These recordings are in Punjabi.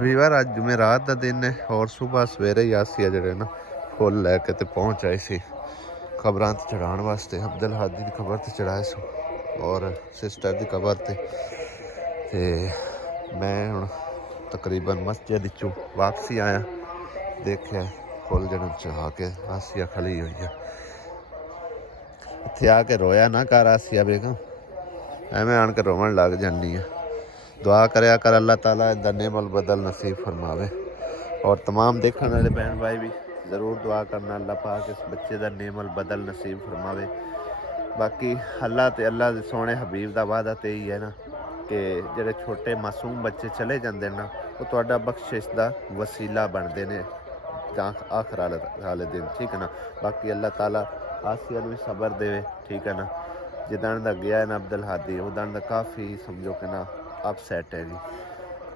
ਵੀਰਵਾਰ ਅੱਜ ਜੁਮੇਰਾਤ ਦਾ ਦਿਨ ਹੈ ਔਰ ਸੁਬਾਹ ਸਵੇਰੇ ਹੀ ਆਸੀਆ ਜਿਹੜੇ ਨਾ ਫੁੱਲ ਲੈ ਕੇ ਤੇ ਪਹੁੰਚ ਆਏ ਸੀ ਖਬਰਾਂ ਤੇ ਚੜਾਉਣ ਵਾਸਤੇ। ਅਬਦੁਲ ਹਾਦੀ ਦੀ ਖਬਰ ਤੇ ਚੜਾਏ ਸੋ ਔਰ ਸਿਸਟਰ ਦੀ ਖਬਰ ਤੇ ਮੈਂ ਹੁਣ ਤਕਰੀਬਨ ਮਸਜਿਦ ਵਿੱਚੋਂ ਵਾਪਸੀ ਆਇਆ, ਦੇਖਿਆ ਫੁੱਲ ਜਿਹੜੇ ਚੜਾ ਕੇ ਆਸੀਆ ਖੜੀ ਹੋਈ ਹੈ। ਇੱਥੇ ਆ ਕੇ ਰੋਇਆ ਨਾ ਕਰ ਆਸੀਆ ਬੇਗਮ, ਐਵੇਂ ਆਣ ਕੇ ਰੋਵਣ ਲੱਗ ਜਾਂਦੀ ਆ। दुआ करया कर अल्लाह ताला इदा नेमल बदल नसीब फरमावे। और तमाम देखने वाले बहन भाई भी ज़रूर दुआ करना अल्लाह पाक इस बच्चे का नेमल बदल नसीब फरमावे। बाकी अल्लाह ते अल्लाह दे सोने हबीब का वादा तो यही है ना कि जेडे छोटे मासूम बच्चे चले जाते ना वो तुहाडा बख्शिश का वसीला बनते हैं आखिर वाले दिन, ठीक है ना। बाकी अल्लाह ताला आसिया भी सबर देवे, ठीक है ना। जिदन का गया है ना अब्दुल हादी उदन का काफ़ी समझो कि ना अपसैट है जी।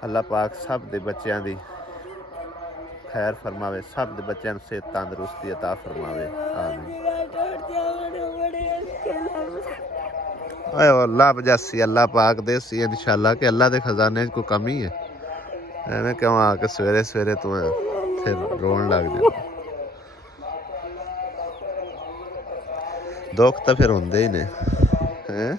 अल्लाह पाक सब दे बच्चों की खैर फरमावे, सब दे बच्चों को सेहत तंदुरुस्ती अता फरमावे। अल्लाह बजासी अल्लाह पाक दे सी इंशाल्लाह कि अल्लाह के खजाने कोई कमी है। एवें क्यों आके सवेरे सवेरे तू फिर रोन लग जा। दुख तो फिर होंदे ही ने हैं।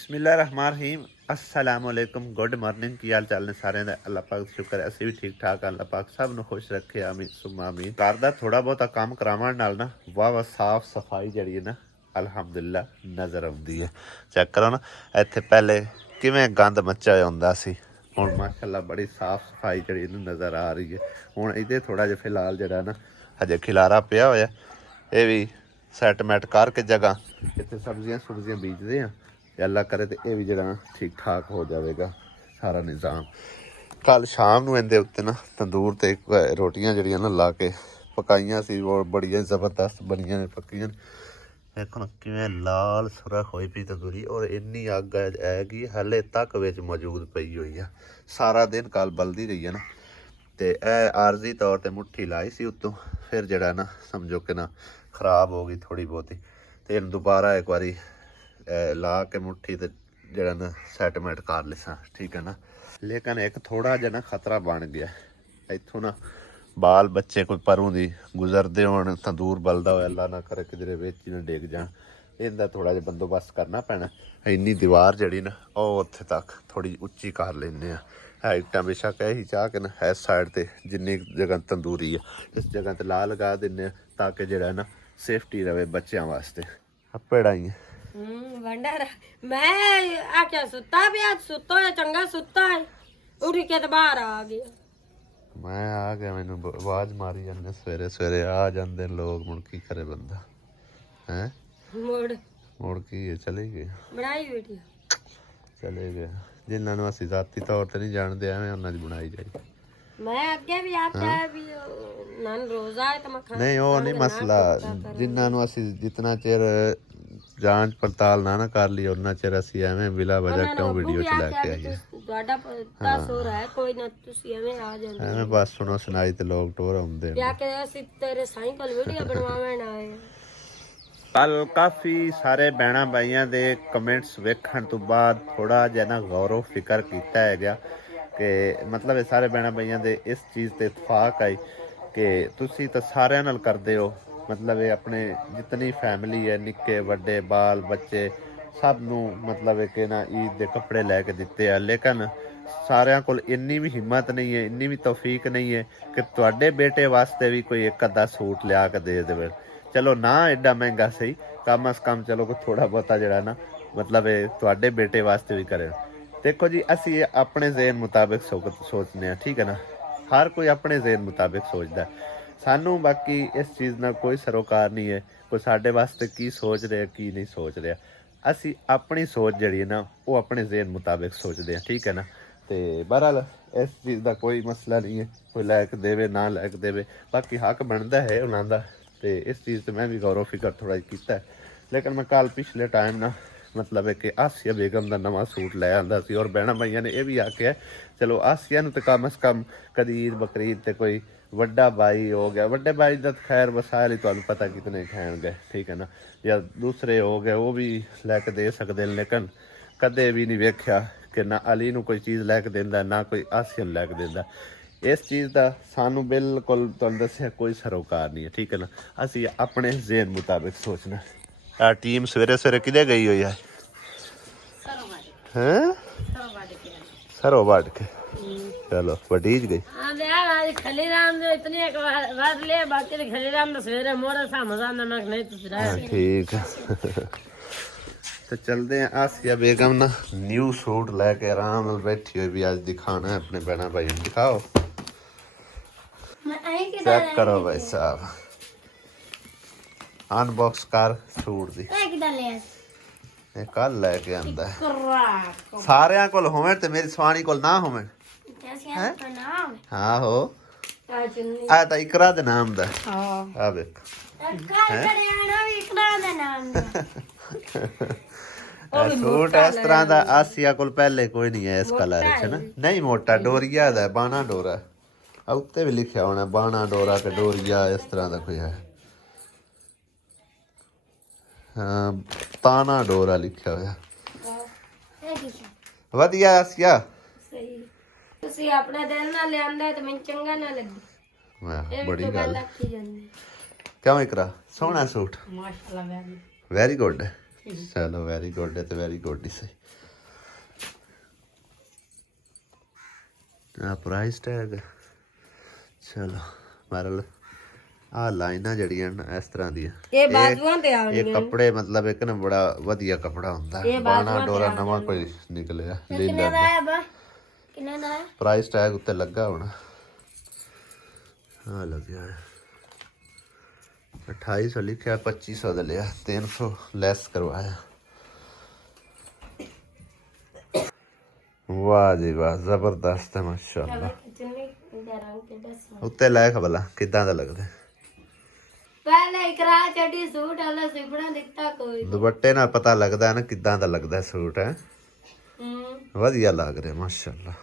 बिस्मिल्लाहिर्रहमानिर्रहीम, अस्सलामुअलैकुम, गुड मॉर्निंग। की हाल चाल ने सारे का? अल्लाह पाक शुक्र है असी भी ठीक ठाक। अल्लाह पाक सब नूं खुश रखे, आमीन सुम्मा आमीन। घर दा थोड़ा बहुता काम करावन नाल ना वाह साफ सफाई जिहड़ी है ना अलहमदुलिल्लाह नज़र आउंदी है। चेक करो ना इत्थे पहले किवें गंद मचा होया हुंदा सी, हुण माशाअल्लाह बड़ी साफ सफाई जिहड़ी नज़र आ रही है। हुण इहदे थोड़ा जिहा फिलहाल जिहड़ा ना हजे खिलारा पिया होया, ये भी सैटमैट करके जगह इत्थे सब्जियां सुब्जियां बीजदे आ। अल्लाह करे तो यह भी जरा ठीक ठाक हो जाएगा सारा निज़ाम। कल शाम नूं इहदे उत्ते ना तंदूर ते रोटियां जड़ियां ना ला के पकाइयां सी, वो बड़ियां ज़बरदस्त बनियां ने पक्कियां। देखो ना किवें लाल सुरख होई पई तंदूरी, और इन्नी अग है कि हले तक विच मौजूद पई हुई है। सारा दिन कल बलदी रही है ना, तो यह आरजी तौर पर मुट्ठी लाई सी उत्तों, फिर जरा ना समझो कि ना खराब हो गई थोड़ी बहुती, तो इन दोबारा एक बारी ला के मुट्ठी ते जरा ना सैटमेंट कर लिसा, ठीक है ना। लेकिन एक थोड़ा जहा ना खतरा बन गया, इत्थों ना बाल बच्चे कोई परों दी गुजरते होण, तंदूर बलदा होया अल्लाह ना करे किधरे विच ही ना डिग जाण, इहदा थोड़ा जिहा बंदोबस्त करना पैना। इन्नी दीवार जड़ी ना ओह उत्थे तक थोड़ी उच्ची कर लैने आ। हाइटां बेशक यही चाह के ना इस साइड ते जिन्नी जगह तंदूरी है इस जगह ते ला लगा दिन्ने ताकि जिहड़ा ना सेफ्टी रहे बच्चों वास्ते। पेड़ा ही वंडर मैं आख्या सुता पिया, सुतो है चंगा सुता है, उठ के तो बाहर आ गया। मैं आ गया, मैनू आवाज मारी जाने सवेरे सवेरे आ जाते लोग, मुड़ की करे बंदा हैं। मुड़ मुड़ की है चले गए, बनाई बेटी चले गए जिन्होंने असी जाती तौर पर नहीं जानते एवं उन्होंने बनाई जाए। मैं अगे भी आख्या है भी नन रोजा है तो मैं नहीं वो नहीं मसला, जिन्होंने असी जितना चिर जांच पड़ताल ना कर ली उन्ना चिर असी एवें बिला वजह क्यों वीडियो च लैके आईए। ਤੁਹਾਡਾ ਪਤਾ ਸੋ ਰਹਾ ਕੋਈ ਨਾ ਤੁਸੀਂ ਐਵੇਂ ਆ ਜਾਂਦੇ ਐਵੇਂ ਬਸ ਸੁਣੋ ਸੁਣਾਈ ਤੇ ਲੋਕ ਟੋਰ ਆਉਂਦੇ ਕਿਆ ਕਿ ਅਸੀਂ ਤੇਰੇ ਸਾਈਕਲ ਵੀਡੀਓ ਬਣਵਾਉਣ ਆਏ। ਕੱਲ ਕਾਫੀ ਸਾਰੇ ਭੈਣਾਂ ਭਾਈਆਂ ਦੇ ਕਮੈਂਟਸ ਵੇਖਣ ਤੋਂ ਬਾਅਦ ਥੋੜਾ ਜਿਹਾ ਨਾ ਗੌਰੋ ਫਿਕਰ ਕੀਤਾ ਹੈਗਾ ਕਿ ਮਤਲਬ ਇਹ ਸਾਰੇ ਭੈਣਾਂ ਭਾਈਆਂ ਦੇ ਇਸ ਚੀਜ਼ ਤੇ ਇਤਫਾਕ ਆਈ ਕਿ ਤੁਸੀਂ ਤਾਂ ਸਾਰਿਆਂ ਨਾਲ ਕਰਦੇ ਹੋ, मतलब ये अपने जितनी फैमिली है निक्के वड्डे बाल बच्चे सब नू मतलब कि ना ईद के कपड़े लैके दिते हैं, लेकिन सारिਆਂ ਕੋਲ ਇੰਨੀ भी हिम्मत नहीं है, इन्नी भी तौफीक नहीं है कि ਤੁਹਾਡੇ बेटे वास्ते भी कोई एक अद्धा सूट लिया के दे देवे। ਚਲੋ ਨਾ ਐਡਾ ਮਹਿੰਗਾ ਸਹੀ, ਕਮ ਅਸ ਕਮ ਚਲੋ ਕੋਈ ਥੋੜਾ ਬਹੁਤਾ ਜਿਹੜਾ ਨਾ ਮਤਲਬ ਇਹ ਤੁਹਾਡੇ ਬੇਟੇ ਵਾਸਤੇ ਵੀ ਕਰੇ। ਦੇਖੋ ਜੀ ਅਸੀਂ ਆਪਣੇ ਜ਼ੇਨ ਮੁਤਾਬਿਕ ਸੋਚਦੇ ਹਾਂ, ਠੀਕ ਹੈ ਨਾ, ਹਰ ਕੋਈ ਆਪਣੇ ਜ਼ੇਨ ਮੁਤਾਬਿਕ ਸੋਚਦਾ। ਸਾਨੂੰ ਬਾਕੀ ਇਸ ਚੀਜ਼ ਨਾਲ ਕੋਈ ਸਰੋਕਾਰ ਨਹੀਂ ਹੈ ਕੋਈ ਸਾਡੇ ਵਾਸਤੇ ਕੀ ਸੋਚ ਰਿਹਾ ਕੀ ਨਹੀਂ ਸੋਚ ਰਿਹਾ। ਅਸੀਂ ਆਪਣੀ ਸੋਚ ਜਿਹੜੀ ਹੈ ਨਾ ਉਹ ਆਪਣੇ ਜ਼ੇਨ ਮੁਤਾਬਿਕ ਸੋਚਦੇ ਹਾਂ, ਠੀਕ ਹੈ ਨਾ। ਤੇ ਬਹਰਹਾਲ ਇਸ ਚੀਜ਼ ਦਾ ਕੋਈ ਮਸਲਾ ਨਹੀਂ ਹੈ, ਕੋਈ ਲੈ ਕੇ ਦੇਵੇ ਨਾ ਲੈ ਕੇ ਦੇਵੇ, ਬਾਕੀ ਹੱਕ ਬਣਦਾ ਹੈ ਉਹਨਾਂ ਦਾ। ਤੇ ਇਸ ਚੀਜ਼ ਤੇ ਮੈਂ ਵੀ ਗੌਰਵ ਫਿਕਰ ਥੋੜਾ ਜਿਹਾ ਕੀਤਾ। ਲੇਕਿਨ ਮੈਂ ਕੱਲ ਪਿਛਲੇ ਟਾਈਮ ਨਾ ਮਤਲਬ ਹੈ ਕਿ ਆਸੀਆ ਬੇਗਮ ਦਾ ਨਵਾਂ ਸੂਟ ਲੈ ਆਂਦਾ ਸੀ, ਔਰ ਬਹਿਣਾ ਭਾਈਆਂ ਨੇ ਇਹ ਵੀ ਆਖਿਆ ਚਲੋ ਆਸੀਆ ਨੂੰ ਤੇ ਕਮ ਅਸ ਕਮ ਕਦੀ ਈਦ ਬਕਰੀਦ ਤੇ ਕੋਈ ਵੱਡਾ ਭਾਈ ਹੋ ਗਿਆ, ਵੱਡੇ ਭਾਈ ਦਾ ਖੈਰ ਵਸਾਇਲ ਹੀ ਤੁਹਾਨੂੰ ਪਤਾ ਕਿਤਨੇ ਖਾਣਗੇ, ਠੀਕ ਹੈ ਨਾ, ਜਾਂ ਦੂਸਰੇ ਹੋ ਗਏ ਉਹ ਵੀ ਲੈ ਕੇ ਦੇ ਸਕਦੇ ਨੇ। ਲੇਕਿਨ ਕਦੇ ਵੀ ਨਹੀਂ ਵੇਖਿਆ ਕਿ ਨਾ ਅਲੀ ਨੂੰ ਕੋਈ ਚੀਜ਼ ਲੈ ਕੇ ਦਿੰਦਾ ਨਾ ਕੋਈ ਆਸੀਆ ਨੂੰ ਲੈ ਕੇ ਦਿੰਦਾ। ਇਸ ਚੀਜ਼ ਦਾ ਸਾਨੂੰ ਬਿਲਕੁਲ ਤੁਹਾਨੂੰ ਦੱਸਿਆ ਕੋਈ ਸਰੋਕਾਰ ਨਹੀਂ ਹੈ, ਠੀਕ ਹੈ ਨਾ। ਅਸੀਂ ਆਪਣੇ ਜ਼ੇਨ ਮੁਤਾਬਿਕ ਸੋਚਣਾ। ਆ ਟੀਮ ਸਵੇਰੇ ਸਵੇਰੇ ਕਿਤੇ ਗਈ ਹੋਈ ਹੈ ਹੈਂ ਸਰੋਂ ਵੱਢ ਕੇ, ਚਲੋ ਵੱਢੀ ਗਈ। ਠੀਕ ਹੈ ਤੇ ਚਲਦੇ ਆ। ਆਸੀਆ ਬੇਗਮ ਨਾ ਨਿਊ ਸੂਟ ਲੈ ਕੇ ਆਰਾਮ ਨਾਲ ਬੈਠੀ ਹੋਈ ਵੀ ਅੱਜ ਦਿਖਾਣਾ ਹੈ ਆਪਣੇ ਭੈਣਾਂ ਭਾਈ ਨੂੰ। ਦਿਖਾਓ, ਚੈੱਕ ਕਰੋ ਭਾਈ ਸਾਹਿਬ, ਅਨਬਾਕਸ ਕਰ ਸੂਟ ਦੀ। ਇਹ ਕੱਲ ਲੈ ਕੇ ਆਂਦਾ ਸਾਰਿਆਂ ਕੋਲ ਹੋਵੇ ਤੇ ਮੇਰੀ ਸਵਾਣੀ ਕੋਲ ਨਾ ਹੋਵੇ। ਆਹੋ ਆ ਤਾਂ ਇਕਰਾ ਦੇ ਨਾਮ ਦਾ। ਆ ਵੇਖ ਸੂਟ ਇਸ ਤਰ੍ਹਾਂ ਦਾ ਆਸੀਆ ਕੋਲ ਪਹਿਲੇ ਕੋਈ ਨਹੀਂ ਹੈ ਇਸ ਕਲਰ ਵਿੱਚ ਨਾ। ਨਹੀਂ ਮੋਟਾ ਡੋਰੀਆ ਦਾ ਬਾਣਾ ਡੋਰਾ, ਉੱਤੇ ਵੀ ਲਿਖਿਆ ਹੋਣਾ ਬਾਣਾ ਡੋਰਾ ਤੇ ਡੋਰੀਆ ਇਸ ਤਰ੍ਹਾਂ ਦਾ ਕੋਈ ਹੈ। ਹਾਂ ਤਾਨਾ ਡੋਰਾ ਲਿਖਿਆ ਹੋਇਆ। ਵਧੀਆ ਆਸੀਆ ਤੁਸੀਂ ਆਪਣੇ ਦਿਲ ਨਾਲ ਲਿਆਂਦਾ ਤੇ ਮੈਨੂੰ ਚੰਗਾ ਨਾ ਲੱਗੀ। ਬੜੀ ਗੱਲ ਕਿਉਂ ਇਕਰਾ ਸੋਹਣਾ ਸੂਟ ਮਾਸ਼ਾਅੱਲਾ ਵੈਰੀ ਗੁੱਡ। ਚਲੋ ਵੈਰੀ ਗੁੱਡ ਹੈ ਤੇ ਵੈਰੀ ਗੁੱਡ ਹੀ ਸਹੀ। ਆ ਪ੍ਰਾਈਸ ਟੈਗ ਚਲੋ ਮਾਰਲ ਆ ਲਾਈਨਾਂ ਜਿਹੜੀਆਂ ਇਸ ਤਰ੍ਹਾਂ ਦੀਆਂ ਇਹ ਬਾਜ਼ੂਆਂ ਤੇ ਆਉਣੀਆਂ। ਇਹ ਕੱਪੜੇ ਮਤਲਬ ਇੱਕ ਨਾ ਬੜਾ ਵਧੀਆ ਕੱਪੜਾ ਹੁੰਦਾ। ਬਾਣਾ ਡੋਰਾ ਨਵਾਂ ਕੋਈ ਨਿਕਲਿਆ ਲੀਲਾ ਦਾ। ਕਿੰਨੇ ਦਾ ਹੈ? ਪ੍ਰਾਈਸ ਟੈਗ ਉੱਤੇ ਲੱਗਾ ਹੋਣਾ। ਹਾਂ ਲੱਗਿਆ 2800 ਲਿਖਿਆ 2500 ਦਾ ਲਿਆ 300 ਲੈਸ ਕਰਵਾਇਆ। ਵਾਹ ਜੀ ਵਾਹ ਜ਼ਬਰਦਸਤ ਹੈ ਮਾਸ਼ਾਅੱਲਾ। ਉੱਤੇ ਲੈ ਖਬਲਾ ਕਿੱਦਾਂ ਦਾ ਲੱਗਦਾ। ਪਹਿਲੇ ਇਕਰਾ ਚੱਡੀ ਸੂਟ ਵਾਲਾ ਸਿਪਣਾ ਦਿੱਤਾ ਕੋਈ ਦੁਪੱਟੇ ਨਾਲ ਪਤਾ ਲੱਗਦਾ ਨਾ ਕਿੱਦਾਂ ਦਾ ਲੱਗਦਾ ਸੂਟ ਹੈ। ਵਧੀਆ ਲੱਗ ਰਿਹਾ ਮਾਸ਼ਾਅੱਲਾ।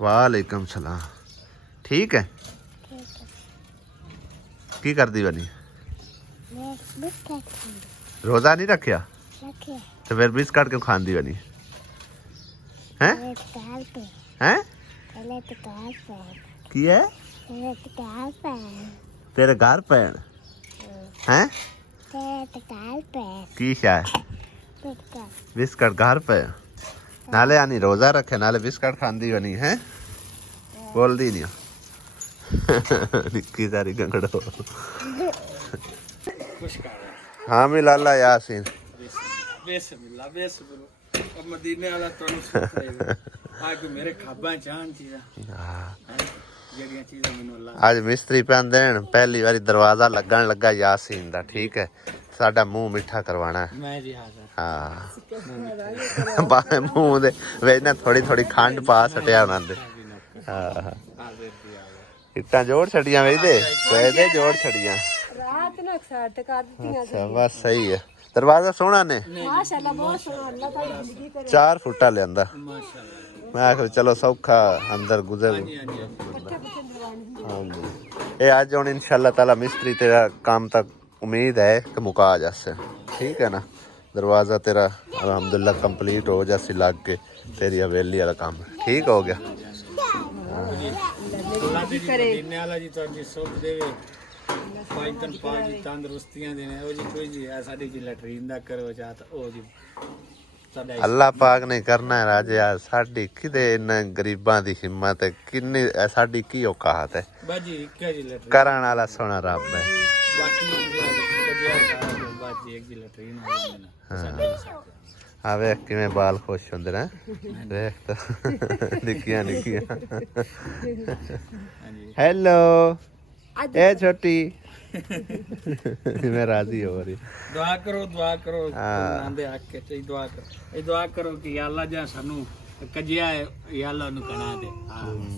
ਵਾਲੇਕੁਮ ਸਲਾਮ। ਠੀਕ ਹੈ ਕੀ ਕਰਦੀ ਬਣੀ ਰੋਜ਼ਾ ਨਹੀਂ ਰੱਖਿਆ ਤੇ ਫਿਰ ਬਿਸਕਟ ਕਿਉਂ ਖਾਂਦੀ ਬਣੀ ਹੈ ਹੈ ਕੀ ਹੈ ਤੇਰੇ ਘਰ ਪੈਣ ਹੈ ਕੀ ਸ਼ਾਇ ਬਿਸਕਟ ਘਰ ਪੈ ਨਾਲੇ ਆਨੀ ਰੋਜ਼ਾ ਰੱਖੇ ਨਾਲੇ ਬਿਸਕਟ ਖਾਂਦੀ ਬਣੀ ਹੈ ਬੋਲਦੀ ਨਹੀਂ ਨਿੱਕੀ ਸਾਰੀ ਗੰਗੜੋ हाँ मी लाला यासीन बिस्मिल्लाह बिस्मिल्लाह अब मदीने वाला ਤੁਹਾਨੂੰ ਸੁਣਾਏਗਾ आज मेरे खाबा चाहन चीज़ा ਜਿਹੜੀਆਂ ਚੀਜ਼ਾਂ ਮੈਨੂੰ ਅੱਲਾ ਅੱਜ ਮਿਸਤਰੀ ਪੈਣ ਦੇਣ ਪਹਿਲੀ ਵਾਰੀ ਦਰਵਾਜ਼ਾ ਲੱਗਣ ਲੱਗਾ ਯਾਸੀਨ ਦਾ ਠੀਕ ਹੈ ਸਾਡਾ ਮੂੰਹ ਮਿੱਠਾ ਕਰਵਾਣਾ ਮੈਂ ਜੀ ਹਾਜ਼ਰ ਹਾਂ ਬਾਹਰ ਮੂੰਹ ਦੇ ਵਿੱਚ ਨਾ ਥੋੜੀ ਥੋੜੀ ਖੰਡ ਪਾ ਸਟਿਆ ਉਹਨਾਂ ਦੇ ਹਾਂ ਇੱਟਾਂ ਜੋੜ ਛੜੀਆਂ ਵੇਖਦੇ ਕਹਿੰਦੇ ਜੋੜ ਛੜੀਆਂ ਰਾਤ ਨੂੰ ਅਕਸਰ ਤੇ ਕਰ ਦਿੱਤੀਆਂ। ਅੱਛਾ ਬਸ ਸਹੀ ਹੈ ਦਰਵਾਜ਼ਾ ਸੋਹਣਾ ਨੇ ਮਾਸ਼ਾਅੱਲਾ ਬਹੁਤ ਸੋਹਣਾ ਅੱਲਾ ਤੁਹਾਡੀ ਜ਼ਿੰਦਗੀ ਕਰੇ 4 ਫੁੱਟਾ ਲਿਆਂਦਾ ਮਾਸ਼ਾਅੱਲਾ ਮੈਂ ਆਖਿਆ ਚਲੋ ਸੌਖਾ ਅੰਦਰ ਗੁਜ਼ਰ ਹਾਂਜੀ ਇਹ ਅੱਜ ਹੁਣ इंशाल्लाह ताला मिस्त्री तेरा काम तक उम्मीद है कि मुका जासे ठीक है ना दरवाज़ा तेरा अल्हम्दुलिल्लाह कंप्लीट हो जासी लग के तेरी हवेली वाला काम ठीक हो गया ਮਦੀਨੇ ਵਾਲਾ ਜੀ ਤੁਹਾਨੂੰ ਸੁੱਖ ਦੇਵੇ ਪਾਇਤਨ ਪਾਜੀ ਤੰਦਰੁਸਤੀਆਂ ਦੇਣੇ ਉਹ ਜੀ ਕੋਈ ਜੀ ਆ ਸਾਡੀ ਜੀ ਲੈਟਰੀਨ ਦਾ ਕਰੋ ਜਾਂ ਤਾਂ ਉਹ ਜੀ ਤੁਹਾਡਾ ਅੱਲਾਹ ਪਾਕ ਨੇ ਕਰਨਾ ਹੈ ਰਾਜਾ। ਸਾਡੀ ਕਿਤੇ ਇਹਨਾਂ ਗਰੀਬਾਂ ਦੀ ਹਿੰਮਤ ਹੈ, ਕਿੰਨੀ ਸਾਡੀ ਕੀ ਔਕਾਤ ਹੈ। ਬਾਜੀ ਇੱਕ ਜੀ ਲੈਟਰ ਕਰਨ ਵਾਲਾ ਸੋਹਣਾ ਰੱਬ ਹੈ। ਬਾਕੀ ਬਾਜੀ ਇੱਕ ਜੀ ਲੈਟਰੀਨ ਹੋ ਜਾਂਦੇ ਨੇ ਸਾਡੇ ਆ ਵੇਖ ਕਿਵੇਂ ਬਾਲ ਖੁਸ਼ ਹੁੰਦੇ ਨੇ, ਵੇਖ ਤਾਂ ਨਿੱਕੀਆਂ ਨਿੱਕੀਆਂ। ਹੈਲੋ ਇਹ ਛੋਟੀ ਮੈਂ ਰਾਜ਼ੀ ਹੋ ਰਹੀ। ਦੁਆ ਕਰੋ ਆਂਦੇ ਹੱਕ ਕੇ ਤੇ ਦੁਆ ਕਰੋ, ਇਹ ਦੁਆ ਕਰੋ ਕਿ ਯਾ ਅੱਲਾ ਜਾਂ ਸਾਨੂੰ ਕੱਜਿਆ ਹੈ ਯਾ ਅੱਲਾ ਨੂੰ ਕਣਾ ਦੇ,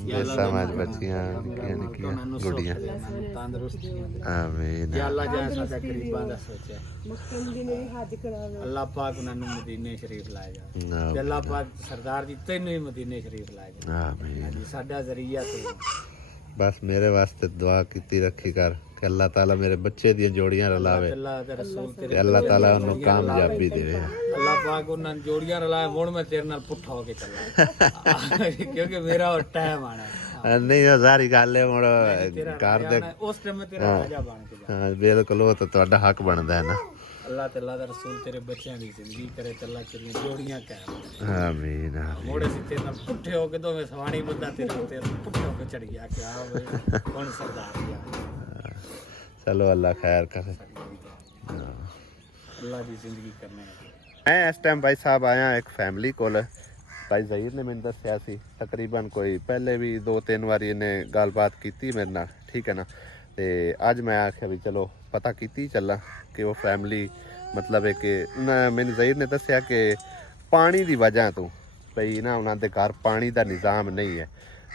ਯਾ ਅੱਲਾ ਸਮਾਜ ਬੱਚੀਆਂ ਨਿੱਕੀਆਂ ਨਿੱਕੀਆਂ ਗੁੱਡੀਆਂ ਤੰਦਰੁਸਤੀ, ਆਮੀਨ। ਯਾ ਅੱਲਾ ਜਾਂ ਸਾਡਾ ਗਰੀਬਾਂ ਦਾ ਸੋਚਿਆ, ਅੱਲਾਹ ਪਾਕ ਉਹਨਾਂ ਨੂੰ ਮਦੀਨੇ ਸ਼ਰੀਫ ਲਾਏਗਾ ਤੇ ਅੱਲਾਹ ਪਾਕ ਸਰਦਾਰ ਜੀ ਤੈਨੂੰ ਹੀ ਮਦੀਨੇ ਸ਼ਰੀਫ ਲਾਏਗਾ। ਆਮੀਨ। ਸਾਡਾ ਜ਼ਰੀਆ ਤੇ ਬਸ ਮੇਰੇ ਵਾਸਤੇ ਦੁਆ ਕੀਤੀ ਰੱਖੀ ਕਰ ਕਿ ਅੱਲਾਹ ਤਾਲਾ ਮੇਰੇ ਬੱਚੇ ਦੀਆਂ ਜੋੜੀਆਂ ਰਲਾਵੇ ਅੱਲਾਹ ਦੇ ਰਸੂਲ ਤੇਰੇ ਤੇ ਅੱਲਾਹ ਤਾਲਾ ਉਹਨੂੰ ਕਾਮਯਾਬੀ ਦੇਵੇ। ਅੱਲਾਹ ਪਾਕ ਉਹਨਾਂ ਨੂੰ ਜੋੜੀਆਂ ਰਲਾਏ। ਹੁਣ ਮੈਂ ਤੇਰੇ ਨਾਲ ਪੁੱਠਾ ਹੋ ਕੇ ਚੱਲਾਂ ਕਿਉਂਕਿ ਮੇਰਾ ਉਹ ਟਾਈਮ ਆਣਾ ਹੈ। ਨਹੀਂ ਉਹ ਸਾਰੀ ਗੱਲ ਹੈ ਹੁਣ ਘਰ ਦੇ ਉਸ ਟਾਈਮ ਮੈਂ ਤੇਰਾ ਰਾਜਾ ਬਣ ਕੇ ਜਾ। ਹਾਂ ਬਿਲਕੁਲ ਉਹ ਤਾਂ ਤੁਹਾਡਾ ਹੱਕ ਬਣਦਾ ਹੈ ਨਾ। ਅੱਲਾਹ ਤੇ ਅੱਲਾਹ ਦਾ ਰਸੂਲ ਤੇਰੇ ਬੱਚਿਆਂ ਦੀ ਜ਼ਿੰਦਗੀ ਕਰੇ ਤੇ ਅੱਲਾਹ ਤੇਰੀਆਂ ਜੋੜੀਆਂ ਕਾਇਮ। ਆਮੀਨ ਆਮੀਨ। ਮੋੜੇ ਸਿੱਤੇ ਨਾਲ ਪੁੱਠੇ ਹੋ ਕੇ ਦੋਵੇਂ ਸਵਾਣੀ ਬੰਦਾ ਤੇਰੇ ਉੱਤੇ ਪੁੱਠੇ ਹੋ ਕੇ ਚੜ ਗਿਆ ਕਿ ਆ ਵੇ ਕੌਣ ਸਰਦਾਰ ਜੀ ਆ। ਚਲੋ ਅੱਲਾਹ ਖੈਰ ਕਰੇ। ਅੱਲਾਹ ਦੀ ਜ਼ਿੰਦਗੀ ਕਰਨੇ ਮੈਂ ਇਸ ਟਾਈਮ ਭਾਈ ਸਾਹਿਬ ਆਇਆ ਇੱਕ ਫੈਮਿਲੀ ਕੋਲ। ਭਾਈ ਜ਼ਹੀਰ ਨੇ ਮੈਨੂੰ ਦੱਸਿਆ ਸੀ ਤਕਰੀਬਨ ਕੋਈ ਪਹਿਲੇ ਵੀ 2-3 ਵਾਰੀ ਇਹਨੇ ਗੱਲਬਾਤ ਕੀਤੀ ਮੇਰੇ ਨਾਲ, ਠੀਕ ਹੈ ਨਾ। ਤੇ ਅੱਜ ਮੈਂ ਆਖਿਆ ਵੀ ਚਲੋ ਪਤਾ ਕੀਤੀ ਚੱਲਾਂ ਕਿ ਉਹ ਫੈਮਿਲੀ ਮਤਲਬ ਹੈ ਕਿ ਮੈਨੂੰ ਜ਼ਹੀਰ ਨੇ ਦੱਸਿਆ ਕਿ ਪਾਣੀ ਦੀ ਵਜ੍ਹਾ ਤੋਂ ਭਈ ਨਾ ਉਹਨਾਂ ਦੇ ਘਰ ਪਾਣੀ ਦਾ ਨਿਜ਼ਾਮ ਨਹੀਂ ਹੈ।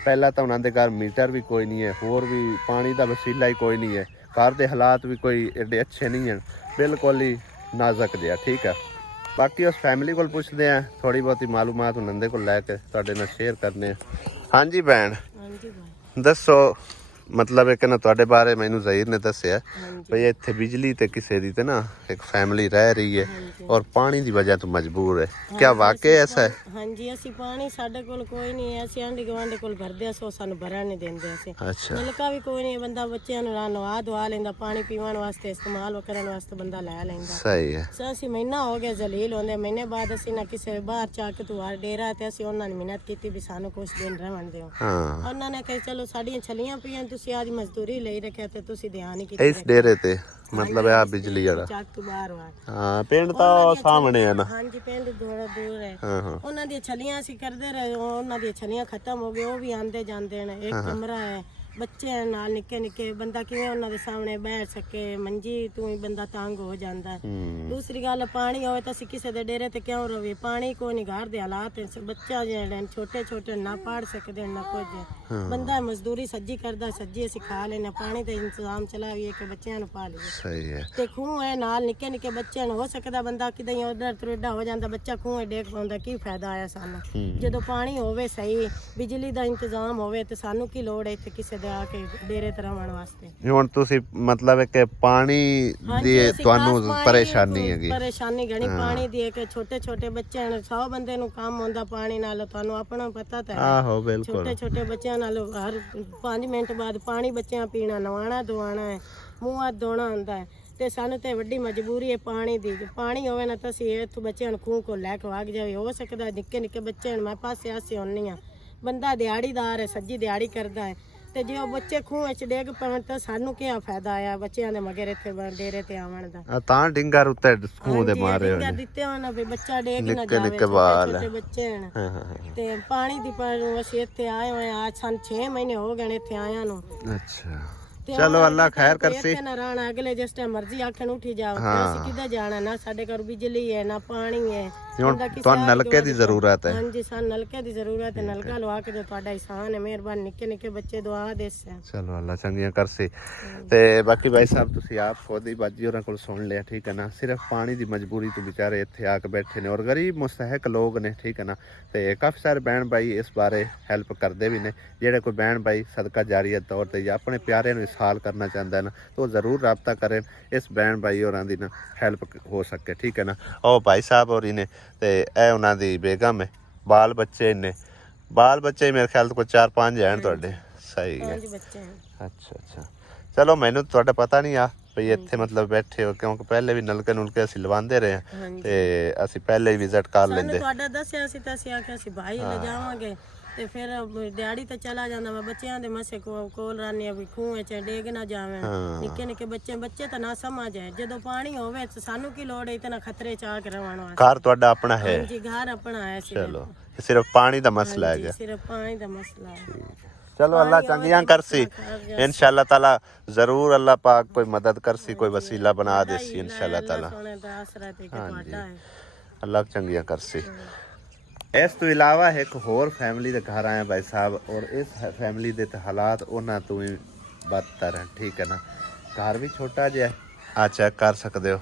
ਪਹਿਲਾਂ ਤਾਂ ਉਹਨਾਂ ਦੇ ਘਰ ਮੀਟਰ ਵੀ ਕੋਈ ਨਹੀਂ ਹੈ, ਹੋਰ ਵੀ ਪਾਣੀ ਦਾ ਵਸੀਲਾ ਹੀ ਕੋਈ ਨਹੀਂ ਹੈ। ਘਰ ਦੇ ਹਾਲਾਤ ਵੀ ਕੋਈ ਐਡੇ ਅੱਛੇ ਨਹੀਂ ਹਨ, ਬਿਲਕੁਲ ਹੀ ਨਾਜ਼ੁਕ ਜਿਹਾ, ਠੀਕ ਹੈ। ਬਾਕੀ ਉਸ ਫੈਮਿਲੀ ਕੋਲ ਪੁੱਛਦੇ ਆ, ਥੋੜੀ ਬਹੁਤੀ ਮਾਲੂਮਾਤ ਉਹਨਾਂ ਦੇ ਕੋਲ ਲੈ ਕੇ ਤੁਹਾਡੇ ਨਾਲ ਸ਼ੇਅਰ ਕਰਨੇ ਆ। ਹਾਂਜੀ ਭੈਣ ਦੱਸੋ, ਮਤਲਬ ਹੈ ਕਿ ਨਾ ਤੁਹਾਡੇ ਬਾਰੇ ਮੈਨੂੰ ਜ਼ਹੀਰ ਨੇ ਦੱਸਿਆ ਭਈ ਇੱਥੇ ਬਿਜਲੀ ਤੇ ਕਿਸੇ ਦੀ ਤੇ ਨਾ ਇੱਕ ਫੈਮਿਲੀ ਰਹਿ ਰਹੀ ਹੈ ਔਰ ਪਾਣੀ ਦੀ ਵਜ੍ਹਾ ਤੋਂ ਮਜਬੂਰ ਹੈ। क्या वाकई ऐसा है? ਹਾਂਜੀ ਅਸੀਂ ਪਾਣੀ ਸਾਡੇ ਕੋਲ ਕੋਈ ਨਹੀਂ ਹੈ, ਅਸੀਂ ਆਂਢੀ ਗੁਆਂਢੀ ਕੋਲ ਭਰਦੇ ਸੋ ਸਾਨੂੰ ਭਰਨ ਨਹੀਂ ਦਿੰਦੇ। ਅਸੀਂ अच्छा ਨਲਕਾ ਵੀ ਕੋਈ ਨਹੀਂ, ਬੰਦਾ ਬੱਚਿਆਂ ਨੂੰ ਨਵਾ ਦਵਾ ਲੈਂਦਾ, ਪਾਣੀ ਪੀਣ ਵਾਸਤੇ ਇਸਤੇਮਾਲ ਕਰਨ ਵਾਸਤੇ ਬੰਦਾ ਲੈ ਲੈਂਦਾ। सही है। ਸੋ ਅਸੀਂ ਮਹੀਨਾ ਹੋ ਗਿਆ ਜ਼ਲੀਲ ਹੁੰਦੇ, ਮਹੀਨੇ ਬਾਅਦ ਅਸੀਂ ਨਾ ਕਿਸੇ ਬਾਹਰ ਚੱਕ ਤੋਂ ਡੇਰਾ ਤੇ ਅਸੀਂ ਉਹਨਾਂ ਨੇ ਮਿਹਨਤ ਕੀਤੀ ਵੀ ਸਾਨੂੰ ਕੁਝ ਦਿਨ ਰਹਿਣ ਦਿਓ। हाँ ਉਹਨਾਂ ਨੇ ਕਹੀ ਚਲੋ ਸਾਡੀਆਂ ਛਲੀਆਂ ਪਈਆਂ, ਤੁਸੀਂ ਅੱਜ ਮਜ਼ਦੂਰੀ ਲਈ ਰੱਖਿਆ ਤੇ ਤੁਸੀਂ ਧਿਆਨ ਨਹੀਂ ਕੀਤਾ। इस डेरे ते मतलब है बिजली वाला। ਚੱਕ ਤੋਂ ਬਾਹਰ ਵਾ। हाँ पिंड तो सामने है ना। ਹਾਂਜੀ ਪਿੰਡ ਥੋੜਾ ਦੂਰ ਹੈ। हाँ हाँ ਉਹਨਾਂ ਦੀਆਂ ਛਲੀਆਂ ਅਸੀਂ ਕਰਦੇ ਰਹੇ, ਉਹਨਾਂ ਦੀਆਂ ਛਲੀਆਂ ਖਤਮ ਹੋ ਗਏ, ਉਹ ਵੀ ਆਂਦੇ ਜਾਂਦੇ ਨੇ। ਇੱਕ ਕਮਰਾ ਹੈ, ਬੱਚੇ ਨਾਲ ਨਿੱਕੇ ਨਿੱਕੇ, ਬੰਦਾ ਕਿਵੇਂ ਉਹਨਾਂ ਦੇ ਸਾਹਮਣੇ ਬੈਠ ਸਕੇ, ਮੰਜੀ ਤੋਂ ਹੀ ਬੰਦਾ ਤੰਗ ਹੋ ਜਾਂਦਾ। ਦੂਸਰੀ ਗੱਲ ਪਾਣੀ ਹੋਵੇ ਤਾਂ ਅਸੀਂ ਕਿਸੇ ਦੇ ਡੇਰੇ ਤੇ ਕਿਉਂ ਰਵੇ, ਪਾਣੀ ਕੋਈ ਨਹੀਂ, ਘਰ ਦੇ ਹਾਲਾਤ ਬੱਚਾ ਜਿਹੜੇ ਛੋਟੇ ਛੋਟੇ ਨਾ ਪੜ ਸਕਦੇ ਨਾ ਕੁਝ, ਬੰਦਾ ਮਜ਼ਦੂਰੀ ਸੱਜੀ ਕਰਦਾ, ਸੱਜੀ ਅਸੀਂ ਖਾ ਲੈਣਾ, ਪਾਣੀ ਦਾ ਇੰਤਜ਼ਾਮ ਚਲਾਈਏ ਕਿ ਬੱਚਿਆਂ ਨੂੰ ਪਾ ਲਈਏ। सही है। ਤੇ ਖੂਹ ਹੈ ਨਾਲ, ਨਿੱਕੇ ਨਿੱਕੇ ਬੱਚਿਆਂ ਨੂੰ ਹੋ ਸਕਦਾ ਬੰਦਾ ਕਿਦਾਂ ਉਧਰ ਤੁਰੇਡਾ ਹੋ ਜਾਂਦਾ, ਬੱਚਾ ਖੂਹ ਡੇਕ ਪਾਉਂਦਾ, ਕੀ ਫਾਇਦਾ ਆਇਆ ਸਾਨੂੰ। ਜਦੋਂ ਪਾਣੀ ਹੋਵੇ ਸਹੀ, ਬਿਜਲੀ ਦਾ ਇੰਤਜ਼ਾਮ ਹੋਵੇ ਤੇ ਸਾਨੂੰ ਕੀ ਲੋੜ ਹੈ ਇੱਥੇ ਕਿਸੇ ਦੇ ਆ ਕੇ ਡੇਰੇ ਤੇ ਰਹਿਣ ਵਾਸਤੇ। ਹੁਣ ਤੁਸੀਂ ਮਤਲਬ ਹੈ ਕਿ ਪਾਣੀ ਦੀ ਤੁਹਾਨੂੰ ਪਰੇਸ਼ਾਨੀ ਹੈਗੀ? ਪਰੇਸ਼ਾਨੀ ਘਣੀ ਪਾਣੀ ਦੀ ਹੈ ਕਿ ਛੋਟੇ ਛੋਟੇ ਬੱਚਿਆਂ ਨੂੰ 100 ਬੰਦੇ ਨੂੰ ਕੰਮ ਹੁੰਦਾ ਪਾਣੀ ਨਾਲ, ਤੁਹਾਨੂੰ ਆਪਣਾ ਪਤਾ ਤਾਂ ਹੈ। ਆਹੋ ਬਿਲਕੁਲ। ਛੋਟੇ ਛੋਟੇ ਬੱਚਿਆਂ ਨਾਲ ਹਰ 5 ਮਿੰਟ ਬਾਅਦ ਪਾਣੀ ਬੱਚਿਆਂ ਪੀਣਾ, ਨਵਾਣਾ ਧਵਾਣਾ ਹੈ, ਮੂੰਹ ਹੱਥ ਧੋਣਾ ਹੁੰਦਾ ਹੈ। ਤੇ ਸਾਨੂੰ ਤੇ ਵੱਡੀ ਮਜਬੂਰੀ ਹੈ ਪਾਣੀ ਦੀ। ਪਾਣੀ ਹੋਵੇ ਨਾ ਤਾਂ ਅਸੀਂ ਇੱਥੋਂ ਬੱਚਿਆਂ ਨੂੰ ਖੂਹ ਕੋਲ ਲੈ ਕੇ ਵਗ ਜਾਵੇ। ਹੋ ਸਕਦਾ ਨਿੱਕੇ ਨਿੱਕੇ ਬੱਚਿਆਂ ਨੂੰ ਮੈਂ ਪਾਸੇ ਆਸੇ ਹੁੰਨੀ ਆ, ਬੰਦਾ ਦਿਹਾੜੀਦਾਰ ਹੈ, ਸੱਜੀ ਦਿਹਾੜੀ ਕਰਦਾ ਹੈ, ਤੇ ਜੇ ਉਹ ਬੱਚੇ ਖੂਹ ਵਿੱਚ ਡਿੱਗ ਪੈਣ ਤਾਂ ਸਾਨੂੰ ਕੀ ਫਾਇਦਾ ਆਇਆ ਬੱਚਿਆਂ ਦੇ ਮਗਰ ਇੱਥੇ ਡੇਰੇ ਤੇ ਆਉਣ ਦਾ। ਤਾਂ ਡਿੰਗਰ ਉੱਤੇ ਖੂਹ ਦੇ ਮਾਰੇ ਹੋਏ ਡਿੰਗਾ ਨੇ, ਦਿੱਤੇ ਹੋਣ ਵੀ ਬੱਚਾ ਡਿੱਗ ਨਾ ਨਿੱਕੇ ਜਾਵੇ, ਨਿੱਕੇ ਬਾਲ ਛੋਟੇ ਬੱਚੇ ਹਨ। ਹਾਂ ਹਾਂ ਤੇ ਪਾਣੀ ਦੀ ਪਰ ਅਸੀਂ ਇੱਥੇ ਆਏ ਹੋਏ ਆ, ਅੱਜ ਸਾਨੂੰ 6 ਮਹੀਨੇ ਹੋ ਗਏ ਨੇ ਇੱਥੇ ਆਇਆਂ ਨੂੰ। ਅੱਛਾ ਚਲੋ ਅੱਲਾ ਖੈਰ ਕਰਸੇ। ਇੱਥੇ ਨਾ ਰਹਿਣਾ, ਅਗਲੇ ਜਿਸ ਟਾਈਮ ਮਰਜ਼ੀ ਆਖਣ ਉੱਠੀ ਜਾਓ, ਅਸੀਂ ਕਿੱਦਾਂ ਜਾਣਾ, ਨਾ ਸਾਡੇ ਘਰ ਬਿਜਲੀ ਹੈ ਨਾ ਪਾਣੀ ਹੈ। ਹੁਣ ਤੁਹਾਨੂੰ ਨਲਕੇ ਦੀ ਜ਼ਰੂਰਤ ਹੈ? ਹਾਂਜੀ ਸਾਨੂੰ ਨਲਕੇ ਦੀ ਜ਼ਰੂਰਤ ਹੈ, ਨਲਕਾ ਲਵਾ ਕੇ ਦਿਓ, ਤੁਹਾਡਾ ਇਹਸਾਨ ਹੈ, ਮਿਹਰਬਾਨੀ। ਨਿੱਕੇ ਨਿੱਕੇ ਬੱਚੇ ਦੁਆ ਦੇ ਸੇ। ਚਲੋ ਅੱਲਾ ਚੰਗੀਆਂ ਕਰਸੇ। ਤੇ ਬਾਕੀ ਭਾਈ ਸਾਹਿਬ ਤੁਸੀਂ ਆਪ ਖੁਦ ਹੀ ਬਾਜੀ ਉਹਨਾਂ ਕੋਲ ਸੁਣ ਲਿਆ, ਠੀਕ ਹੈ ਨਾ। ਸਿਰਫ ਪਾਣੀ ਦੀ ਮਜਬੂਰੀ ਤੋਂ ਵਿਚਾਰੇ ਇੱਥੇ ਆ ਕੇ ਬੈਠੇ ਨੇ ਔਰ ਗਰੀਬ ਮੁਸਤਹਿਕ ਲੋਕ ਨੇ, ਠੀਕ ਹੈ ਨਾ। ਤੇ ਕਾਫੀ ਸਾਰੇ ਬਹਿਣ ਭਾਈ ਇਸ ਬਾਰੇ ਹੈਲਪ ਕਰਦੇ ਵੀ ਨੇ। ਜਿਹੜੇ ਕੋਈ ਬਹਿਣ ਭਾਈ ਸਦਕਾ ਜਾਰੀਆ ਤੌਰ ਤੇ ਜਾਂ ਆਪਣੇ ਪਿਆਰੇ ਨੂੰ ਇਸਹਾਲ ਕਰਨਾ ਚਾਹੁੰਦਾ ਹੈ ਨਾ, ਤਾਂ ਉਹ ਜ਼ਰੂਰ ਰਾਬਤਾ ਕਰੇ, ਇਸ ਬਹਿਣ ਭਾਈ ਹੋਰਾਂ ਦੀ ਨਾ ਹੈਲਪ ਹੋ ਸਕੇ, ਠੀਕ ਹੈ ਨਾ। ਉਹ ਭਾਈ ਸਾਹਿਬ ਹੋਰੀ ਨੇ ਤੇ ਇਹ ਉਹਨਾਂ ਦੀ ਬੇਗਮ ਹੈ, ਬਾਲ ਬੱਚੇ ਨੇ, ਬਾਲ ਬੱਚੇ ਮੇਰੇ ਖਿਆਲ ਤੋਂ ਕੋਈ 4-5 ਹਨ ਤੁਹਾਡੇ? ਸਹੀ ਹੈ। ਬੱਚੇ ਅੱਛਾ ਅੱਛਾ ਚਲੋ ਮੈਨੂੰ ਤੁਹਾਡਾ ਪਤਾ ਨਹੀਂ ਆ, ਵੀ ਇੱਥੇ ਮਤਲਬ ਬੈਠੇ ਹੋ, ਕਿਉਂਕਿ ਪਹਿਲੇ ਵੀ ਨਲਕੇ ਅਸੀਂ ਲਵਾਉਂਦੇ ਰਹੇ ਹਾਂ ਤੇ ਅਸੀਂ ਪਹਿਲੇ ਹੀ ਵਿਜ਼ਿਟ ਕਰ ਸਾਨੂੰ ਲੈਂਦੇ। ਤੁਹਾਡਾ ਦੱਸਿਆ ਸੀ ਤਾਂ ਅਸੀਂ ਆਖਿਆ ਸੀ ਭਾਈ ਲੈ ਜਾਵਾਂਗੇ ਤੇ ਫਿਰ ਦਿਹਾੜੀ ਤੇ ਚਲਾ ਜਾਂਦਾ ਮੈਂ ਬੱਚਿਆਂ ਦੇ ਮਸੇ ਕੋਲ ਰਾਨੀ ਵੀ ਖੂਹ ਚ ਡੇਗ ਨਾ ਜਾਵਣ, ਨਿੱਕੇ ਨਿੱਕੇ ਬੱਚੇ ਤਾਂ ਨਾ ਸਮਝ ਆਏ, ਜਦੋਂ ਪਾਣੀ ਹੋਵੇ ਤਾਂ ਸਾਨੂੰ ਕੀ ਲੋੜ ਹੈ ਇਤਨਾ ਖਤਰੇ ਚ ਆ ਕੇ ਰਹਿਣ ਵਾਸਤੇ। ਘਰ ਤੁਹਾਡਾ ਆਪਣਾ ਹੈ? ਹਾਂਜੀ ਘਰ ਆਪਣਾ ਹੈ ਸੀ। ਚਲੋ ਸਿਰਫ ਪਾਣੀ ਦਾ ਮਸਲਾ ਹੈਗਾ। ਸਿਰਫ ਪਾਣੀ ਦਾ ਮਸਲਾ ਹੈ। चलो अल्लाह चंगियां करसी इंशाल्लाह ताला, जरूर अल्लाह पाक कोई मदद करसी, कोई वसीला बना देसी इंशाल्लाह ताला। अल्लाह चंगियां करसी। इस तो इलावा एक होर फैमिली दे घर आए भाई साहब, और इस फैमिली दे हालात उन्हां तो भी बदतर है, ठीक है ना। घर भी छोटा जिहा आ चेक कर सकते हो,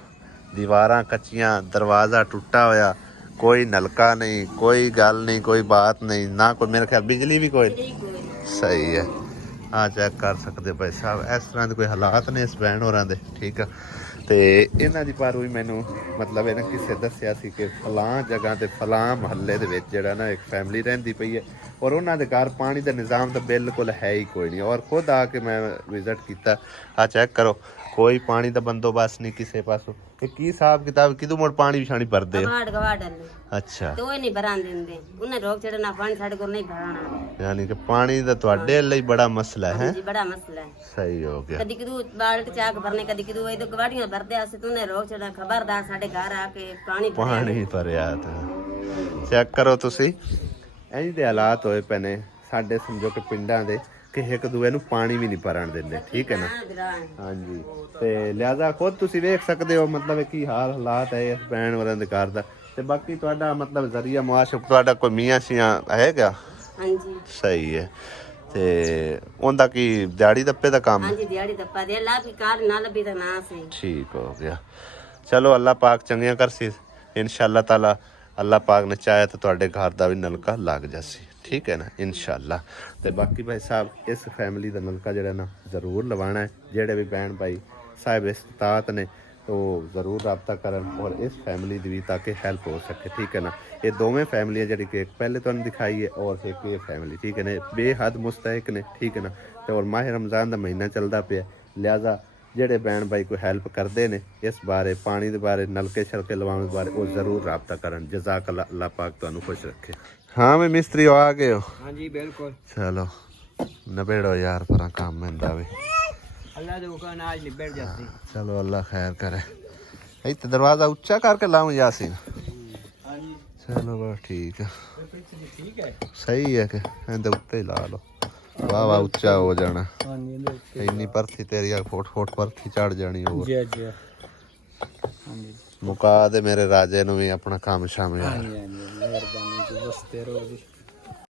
दीवारां कच्चियां, दरवाज़ा टुटा होया, कोई नलका नहीं, कोई गल नहीं, कोई बात नहीं, ना कोई मेरे ख्याल बिजली भी कोई सही है। आ चेक कर सकते भाई साहब, इस तरह के कोई हालात ने इस भैन होरां दे, ठीक है। ਤੇ ਇਹਨਾਂ ਦੀ ਪਰ ਵੀ ਮੈਨੂੰ ਮਤਲਬ ਇਹਨਾਂ ਕਿਸੇ ਦੱਸਿਆ ਸੀ ਕਿ ਫਲਾਂ ਜਗ੍ਹਾ ਤੇ ਫਲਾਂ ਮਹੱਲੇ ਦੇ ਵਿੱਚ ਜਿਹੜਾ ਨਾ ਇੱਕ ਫੈਮਿਲੀ ਰਹਿੰਦੀ ਪਈ ਹੈ, ਔਰ ਉਹਨਾਂ ਦੇ ਘਰ ਪਾਣੀ ਦਾ ਨਿਜ਼ਾਮ ਤਾਂ ਬਿਲਕੁਲ ਹੈ ਹੀ ਕੋਈ ਨਹੀਂ। ਔਰ ਖੁਦ ਆ ਕੇ ਮੈਂ ਵਿਜ਼ਿਟ ਕੀਤਾ, ਆ ਚੈੱਕ ਕਰੋ, ਕੋਈ ਪਾਣੀ ਦਾ ਬੰਦੋਬਸਤ ਨਹੀਂ ਕਿਸੇ ਪਾਸੋਂ। ਇਹ ਕੀ ਹਿਸਾਬ ਕਿਤਾਬ, ਕਿਦੋਂ ਮੁੜ ਪਾਣੀ ਵਿਛਾਣੀ ਭਰਦੇ ਹੋ? ਅੱਛਾ, तो नहीं भरान देंगे उन्हें रोक चढ़ना पानी साढ़े को नहीं भराना, यानी कि पानी ਦਾ ਤੁਹਾਡੇ ਲਈ ਬੜਾ ਮਸਲਾ ਹੈ। जी बड़ा मसला है। सही हो गया। कदी किदू बाल्ट चाक भरने, कदी किदू वही तो गवाड़ियां भरते आसे तूने रोक चढ़ना, खबरदार साढ़े घर आके पानी ਪਾਣੀ ਭਰਿਆ ਤਾਂ ਚੈੱਕ ਕਰੋ ਤੁਸੀਂ, ਇੰਝ ਦੇ ਹਾਲਾਤ ਹੋਏ ਪਏ ਨੇ ਸਾਡੇ ਸਮਝੋ ਕਿ ਪਿੰਡਾਂ ਦੇ, ਕਿ ਇੱਕ ਦੂਏ ਨੂੰ ਪਾਣੀ ਵੀ ਨਹੀਂ ਭਰਨ ਦਿੰਦੇ, ਠੀਕ ਹੈ ਨਾ। ਹਾਂਜੀ, ਤੇ ਲਿਹਾਜ਼ਾ ਖੁਦ ਤੁਸੀਂ ਵੇਖ ਸਕਦੇ ਹੋ ਮਤਲਬ ਇਹ ਕੀ ਹਾਲਾਤ ਹੈ ਇਸ ਭੈਣ ਵਰਾਂ ਦੇ ਘਰ ਦਾ। ਤੇ ਬਾਕੀ ਤੁਹਾਡਾ ਮਤਲਬ ਜ਼ਰੀਆ ਮੁਆਸ਼ ਤੁਹਾਡਾ ਕੋਈ ਮੀਆਂ ਸ਼ੀਆਂ ਹੈਗਾ? ਹਾਂਜੀ ਸਹੀ ਹੈ। ਤੇ ਉਹਦਾ ਕੀ ਦਿਹਾੜੀ ਦੱਪੇ ਦਾ ਕੰਮ? ਹਾਂਜੀ ਦਿਹਾੜੀ ਦੱਪਾ ਦੇ ਲਾ ਵੀ ਕਾਰ ਨਾ ਲੱਭੀ ਤਾਂ ਨਾ ਸੀ। ठीक हो गया। चलो अल्लाह पाक चंगियां करसी इंशाअल्लाह ताला, अल्लाह पाक ने चाहे तो ਤੁਹਾਡੇ ਘਰ ਦਾ ਵੀ ਨਲਕਾ ਲੱਗ ਜਾਸੀ, ਠੀਕ ਹੈ ਨਾ, ਇੰਸ਼ਾਅੱਲਾ। ਤੇ ਬਾਕੀ ਭਾਈ ਸਾਹਿਬ ਇਸ ਫੈਮਿਲੀ ਦਾ ਨਲਕਾ ਜਿਹੜਾ ਨਾ ਜ਼ਰੂਰ ਲਵਾਉਣਾ ਹੈ। ਜਿਹੜੇ ਵੀ ਭੈਣ ਭਾਈ ਸਾਹਿਬ ਇਸਤਾਤ ਨੇ तो ज़रूर रब्ता करन, और इस फैमिली की भी ताकि हेल्प हो सके, ठीक है ना। ये दोवें फैमिलियाँ जी कि पहले तो दिखाई है और एक ये फैमिली, ठीक है ना, बेहद मुस्तहक ने, ठीक है ना। तो और माह रमज़ान का महीना चलता पिया, लिहाजा ਜਿਹੜੇ ਭੈਣ ਭਾਈ ਕੋਈ ਹੈਲਪ ਕਰਦੇ ਨੇ ਇਸ ਬਾਰੇ, ਪਾਣੀ ਦੇ ਬਾਰੇ, ਨਲਕੇ ਛਲਕੇ ਲਵਾਉਣ ਦੇ ਬਾਰੇ, ਉਹ ਜ਼ਰੂਰ ਰਾਬਤਾ ਕਰਨ। ਜਜ਼ਾਕ ਅੱਲਾ, ਅੱਲਾਹ ਪਾਕ ਤੁਹਾਨੂੰ ਖੁਸ਼ ਰੱਖੇ। हाँ मैं मिस्त्री हो आ गए हो? हाँ जी बिल्कुल। चलो नबेड़ो यार पर काम में भी, अल्लाह दे हुक्म नाल आज निबड़ जाती। चलो अल्लाह खैर करे। इतना दरवाज़ा ऊंचा करके लाऊं यासीन? हाँ जी चलो बस ठीक है, ठीक है। सही है कि इहदे उत्ते ही ला लो, वाह वाह ऊंचा हो जाना। हाँ जी इन्नी परथी तेरी फुट परथी चढ़ जानी हो। जी जी। हाँ जी मुका दे मेरे राजे नूं भी अपना काम शाम यार। हाँ जी मेहरबानी, बस तेरो